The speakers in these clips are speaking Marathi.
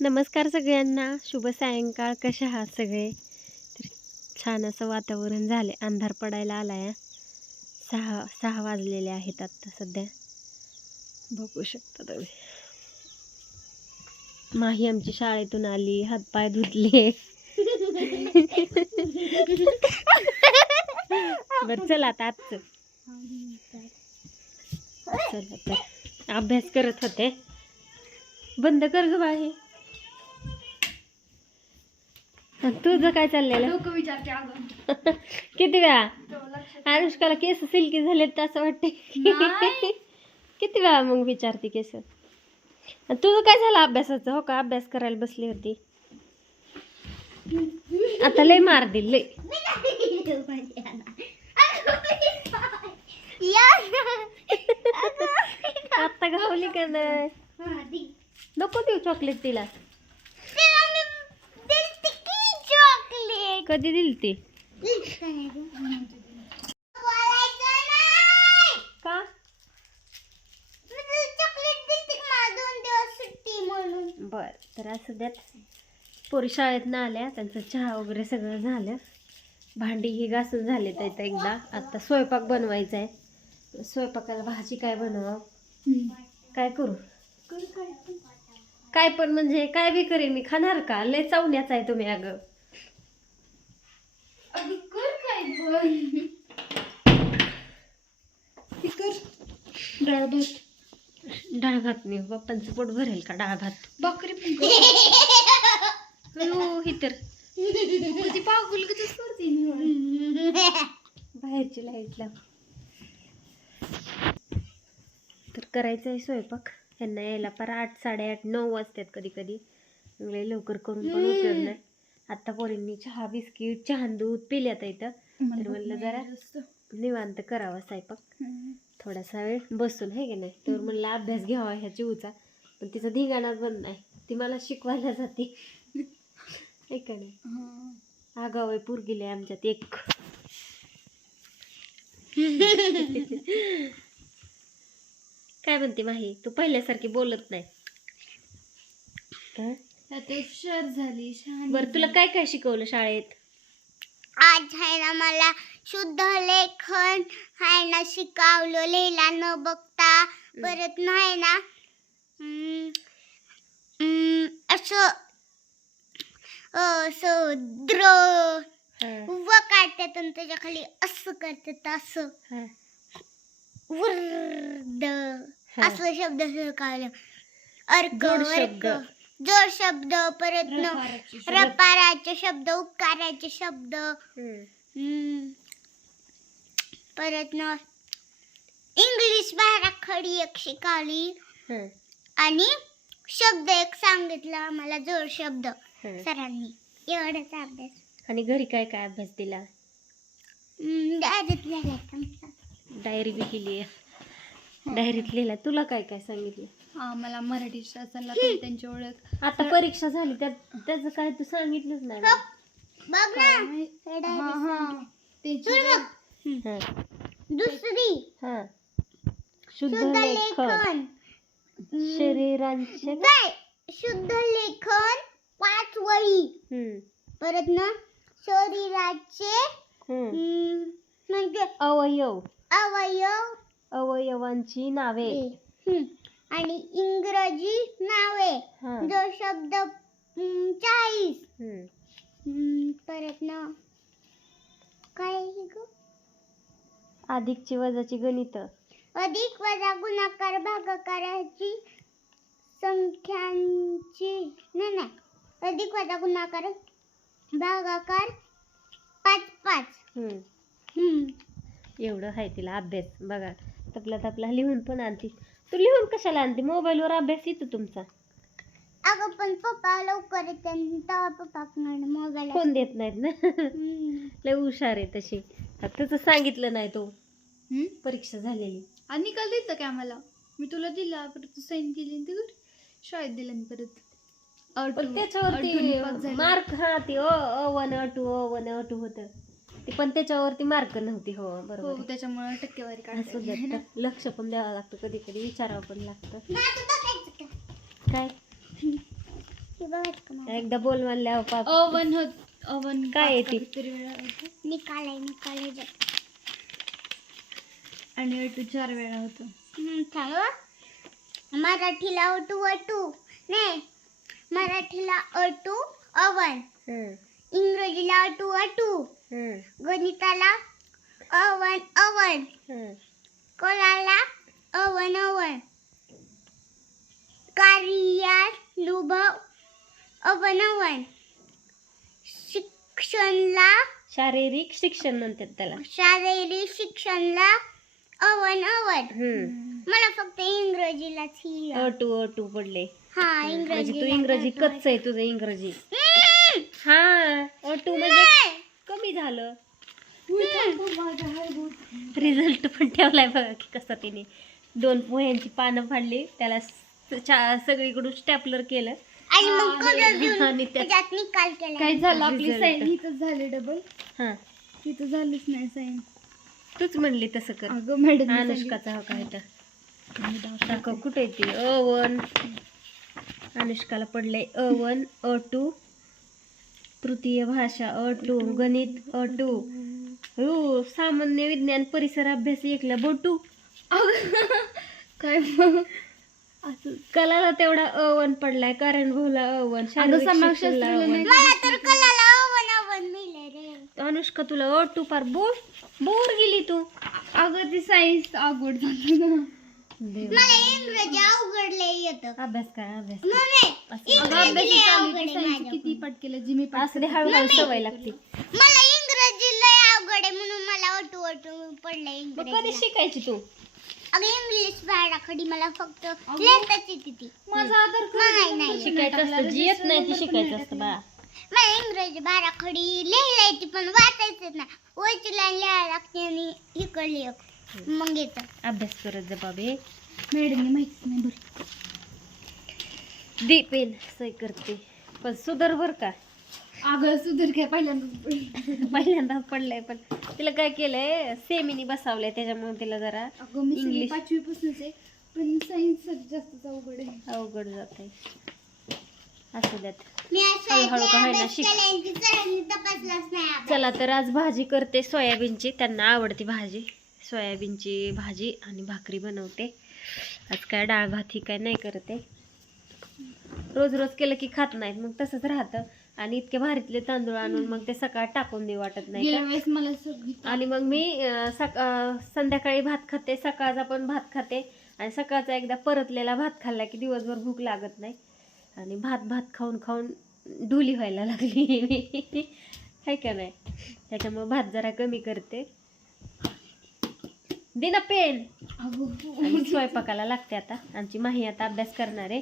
नमस्कार सगळ्यांना, शुभ सायंकाळ. कसे आहात सगळे? तर छान असं वातावरण झाले, अंधार पडायला आला आहे. 6 वाजलेले आहेत आत्ता सध्या, बघू शकता तुम्ही. माही आमची शाळेतून आली, हातपाय धुतले. बरं चला आता आजचं चला तर अभ्यास करत होते. बंद कर ग बाई. तुझं काय चाललेलं? किती वेळा अनुष्काला केस सिल्की झाले तर असं वाटते. किती वेळा मग विचारते केस? तुझं काय झालं अभ्यासाचं? हो का, अभ्यास करायला बसली होती. आता लय मार दिल लय. आता गावली का नाही? नको देऊ चॉकलेट तिला. कधी दिली ती? का? बर, तर असं द्यात. पोरी शाळेत ना आल्या, त्यांचं चहा वगैरे सगळं झालं, भांडी ही घासून झाले तर एकदा. आता स्वयंपाक बनवायचा आहे. स्वयंपाकाला भाजी काय बनवावं, काय करू? काय पण म्हणजे काय बी करेन मी. खाणार का? लय चावण्याचा आहे तुम्ही. अगं डाळ भात नाही, बाप्पांचं पोट भरेल का डाळ भात? भाकरी ही तर बाहेरची लाईट लाव. तर करायचं आहे स्वयंपाक. ह्यांना यायला पर 8, 8:30, 9 वाजतात कधी कधी. लवकर करून पण उपयोग नाही. आता पोरींनी चहा बिस्किट चहा दूध पिल्यात इथं, तर म्हणलं जरा निवांत करावा स्वयंपाक. थोडासा वेळ बसून आहे की नाही, तर म्हणलं अभ्यास घ्यावा ह्या चिवचा. पण तिचा धिंगाणाच बंद नाही, ती मला शिकवायला जाते. आहे का नाही? आगाव आहे पोरगी लय आमच्यात एक. काय म्हणते माही? तू पहिल्यासारखी बोलत नाही. हुशार झाली. बरं, तुला काय काय शिकवलं शाळेत? आज आहे ना मला शुद्ध लेखन आहे ना शिकवलं, लिहिला न बघता. परत नाही ना असं द्र व काढतात आणि त्याच्या खाली असं करतात, असं वृद्ध असं शब्द शिकवलं. जोड शब्द, परत रपाराचे शब्द, उकाराचे शब्द, परत इंग्लिश बाराखडी एक शिकवली. आणि शब्द एक सांगितला आम्हाला, जोड शब्द सरांनी. एवढाच अभ्यास. आणि घरी काय काय अभ्यास दिला? डायरी बी केली. डायरीत लिहिला. तुला काय काय सांगितलं? मला मराठी शासनाला त्यांची ओळख. आता परीक्षा झाली त्याचं काय तू सांगितलंच नाही. बघ ना दुसरी शुद्ध लेखन शरीरांचे शुद्ध लेखन 5 वळी. परत ना शरीराचे म्हणजे अवयवांची नावे आणि इंग्रजी नावे. जो शब्द 40. परत ना काय अधिकची वजाची गणित, अधिक वजा गुणाकार भागाकाराची संख्यांची नाही अधिक वजा गुणाकार भागाकार 5. एवढं आहे तिला अभ्यास. बघा, तपला लिहून पण आणते. तू लिहून कशाला आणते? मोबाईलवर अभ्यास येतो तुमचा. अगं पण पप्पा लवकर येते, तेव्हा पप्पा मोबाईल फोन देत नाहीत ना. लय हुशार आहे तशी. तुझं सांगितलं नाही तो परीक्षा झालेली. आणि निकाल द्यायचा काय आम्हाला? मी तुला दिला, परत तू साईन केली, ती शाळेत दिला मी परत. पण त्याच्यावरती मार्क ती A1 A2 होतं ते, पण त्याच्यावरती मार्क नव्हती. हो बरोबर. त्याच्यामुळे टक्केवारी काढायचं. लक्ष पण द्यावं लागतं, कधी कधी विचारावं पण लागतं. काय ती बघत का मला? एकदा बोल म्हणल्यावर पाप अवन काय आहे ती? कितीतरी वेळा होतं. निकाल आणि 4 वेळा होतं. थांब मराठीला अटू नाही मराठीला अटू अवन हम्म, इंग्रजीला अटू हम्म, गणिताला अवन हम्म. कलाला अवन कार्यानुभव अवन शिक्षणला शारीरिक शिक्षण म्हणतात त्याला. शारीरिक शिक्षणला अवन हम्म. मला फक्त इंग्रजीलाच ही अटू पडले. हा म्हणजे तू इंग्रजी इंग्रजी कच्च आहे तुझं इंग्रजी. हा अटू म्हणजे कमी झालं. रिझल्ट पण ठेवलाय बघा की कसा तिने 2 पोह्यांची पानं फाडली त्याला सगळीकडून स्टॅपलर केलं आणि मग कलर देऊन आणि त्यात त्याच्यात निकाल केला. काय झालं आपली Result. साईन इथं झाले डबल, हा तिथं झालीच नाही साईन. तूच म्हणली तसं कर. अगं मॅडम अनुष्काचा हा काय तर दाखव कुठे आहे ती. अवन अनुष्काला पडले अवन अटू तृतीय भाषा अटू गणित अटू सामान्य विज्ञान परिसर अभ्यास एकला बटू काय मग? कलाला तेवढा अवन पडलाय कारण भोला अवन शारीरिक शिक्षणला अवन. मला तर कलाला अवन मिळले रे. अनुष्का तुला अटू पार बोर गेली तू. अगं ती सायन्स अवघड झालं ना. मला इंग्रजी अवघडले येतं. अभ्यास काय अभ्यास मम्मी असं अगं इंग्रजी अभ्यास लय चालू अवघड आहे, आहे सायन्स माझ्या. किती पाठ केलं जिमी पाठ असं दे हळूहळू सवय लागते. मला इंग्रजी लय अवघड आहे म्हणून मला अटू पडलं मग कधी इंग्रजी. शिकायची तू. अगं इंग्लिश बाळाखडी मला फक्त लिहिताच येते ती. माझा आधार नाही शिकायचं असतं जी येत नाही ती शिकायचं असतं बा. मला इंग्रजी बाळाखडी लिहिला येते पण वाचायचं नाही. वरची लाईन लिहायला लागते आणि इकडली एक मग येतं. अभ्यास करत जा बाबे. मॅडमने माहितीच नाही बरं. दे पेन सही करते पण सुधर बर का. अगं सुधर काय पहिल्यांदा. पहिल्यांदा पडलंय पण तिला काय केलंय सेमीनी बसावलंय त्याच्यामुळे तिला जरा अगं मी सगळी इंग्लिश 5वी पासूनच आहे पण सायन्स जास्त अवघड आहे. अवघड जात आहे. असू द्यात. मी असं हळूहळू का होईना शिक. केल्याने सरांनी तपासलाच नाही अभ्यास. चला तर आज भाजी करते सोयाबीनची. त्यांना आवडती भाजी सोयाबीनची भाजी आणि भाकरी बनवते. आज काय डाळ भात ही काय नाही करते. रोज रोज केलं की खात नाहीत मग तसंच राहतं. आणि इतके भारीतले तांदूळ आणून मग ते सकाळ टाकून देऊ वाटत नाही गेल्या का. वेळेस मला सगळी आणि मग मी संध्याकाळी भात खाते सकाळचा पण भात खाते आणि सकाळचा एकदा परतलेला भात खाल्ला की दिवसभर भूक लागत नाही. आणि भात खाऊन खाऊन ढुली व्हायला लागली आहे का नाही. त्याच्यामुळे भात जरा कमी करते. दे ना पेन. अगं आणि स्वयंपाकाला लागते आता. आमची माही आता अभ्यास करणार आहे.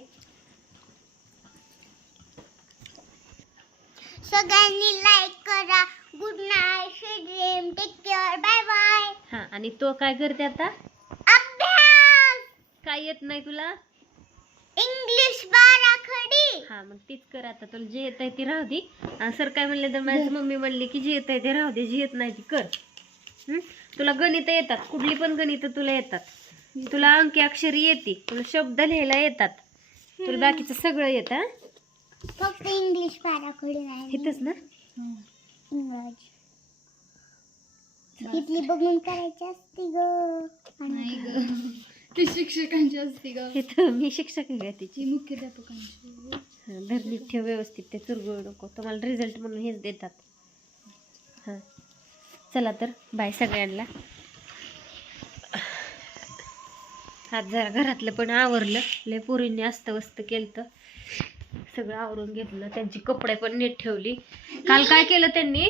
सगळ्यांनी लाईक करा. Good night, sweet dream, take care, bye bye. हा आणि तो काय करते आता. अभ्यास काय येत नाही तुला. इंग्लिश बाराखडी. हा मग तीच कर आता. तुला जे येत आहे ते राहू दे. सर काय म्हणले तर माझी मम्मी म्हणली की जे येत आहे ते राहू दे जे येत नाही ते कर. तुला गणित येतात कुठली पण गणित तुला येतात. तुला अंकी अक्षरी येते. तुला शब्द लिहायला येतात. तुला बाकीचं सगळं येतं. फक्त इंग्लिश बाराखडी नाही. इथंच ना. इंग्रजी इथली बघून करायची असते ग. नाही ग ती शिक्षकांची असते ग. इथं मी शिक्षक आहे का तिची. ती मुख्याध्यापकांची. धरली ठेव व्यवस्थित. ते चुरगुळ नको. तुम्हाला रिझल्ट म्हणून हेच देतात. हां चला तर बाय सगळ्यांना. आज जरा घरातलं पण आवरलं. लय पोरींनी अस्तव्यस्त केलं सगळं आवरून घेतलं. त्यांची कपडे पण नीट ठेवली. काल काय केलं त्यांनी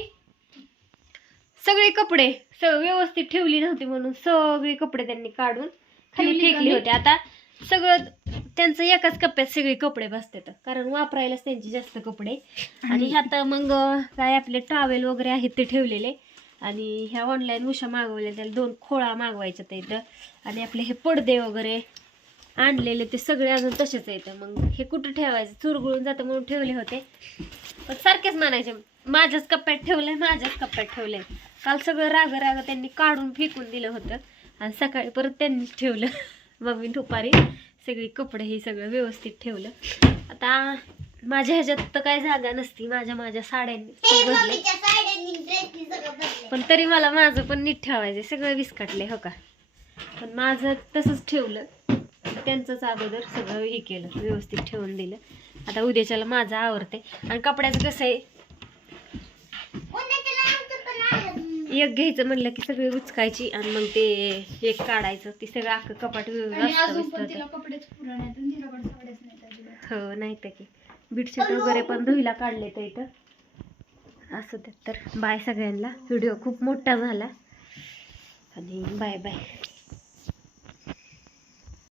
सगळे कपडे व्यवस्थित ठेवली नव्हती म्हणून सगळे कपडे त्यांनी काढून खाली फेकले होते. आता सगळं त्यांचं एकाच कप्प्यात सगळे कपडे बसतात कारण वापरायलाच त्यांचे जास्त कपडे. आणि ह्यात मग काय आपले टॉवेल वगैरे आहेत ते ठेवलेले. आणि ह्या ऑनलाईन उषा मागवल्या त्याला 2 खोळा मागवायच्या त्या इथं. आणि आपले हे पडदे वगैरे आणलेले ते सगळे अजून तसेच येतं. मग हे कुठं ठेवायचं चुरगुळून जातं म्हणून ठेवले होते. पण सारखेच म्हणायचे माझ्याच कप्प्यात ठेवलंय माझ्याच कप्प्यात ठेवलंय. काल सगळं राग त्यांनी काढून फेकून दिलं होतं आणि सकाळी परत त्यांनीच ठेवलं. मग मी दुपारी सगळी कपडे हे सगळं व्यवस्थित ठेवलं. आता माझ्या ह्याच्यात तर काही जागा नसती, माझ्या साड्यांनी हे सगळं भरलंय. मम्मीच्या साड्यांनी ड्रेसनी सगळं भरलंय. पण तरी मला माझं पण नीट ठेवायचं, सगळं विस्कटले हो का. पण माझं तसंच ठेवलं, त्यांचंच अगोदर सगळं हे केलं, व्यवस्थित ठेवून दिलं. आता उद्याच्याला माझं आवडते. आणि कपड्याचं कसं आहे, उन्हाच्याला आमचं पण आलं. एक घ्यायचं म्हणलं की सगळी उचकायची आणि मग ते एक काढायचं, ती सगळं अख्खं कपाट आणि अजून पण व्यवस्थित. तिला कपडेच पुरण आहेत आणि तिच्याकडे साड्याच नाहीत अजिबात. हो नाही तर की बेडशीट वगैरे पण धुईला काढले तर इथं. असं तर बाय सगळ्यांना. व्हिडिओ खूप मोठा झाला आणि बाय बाय.